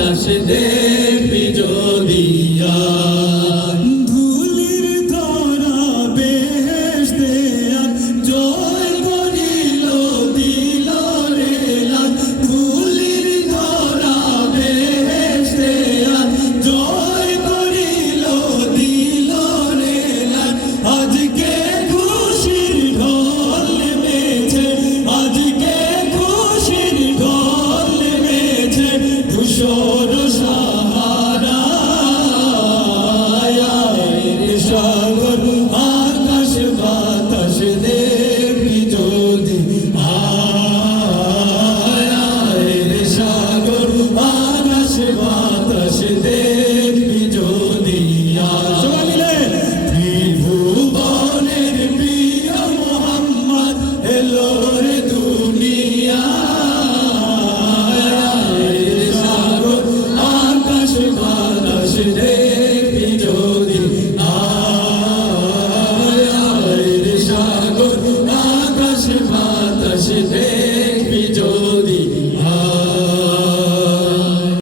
বাতাস দে Israel. se.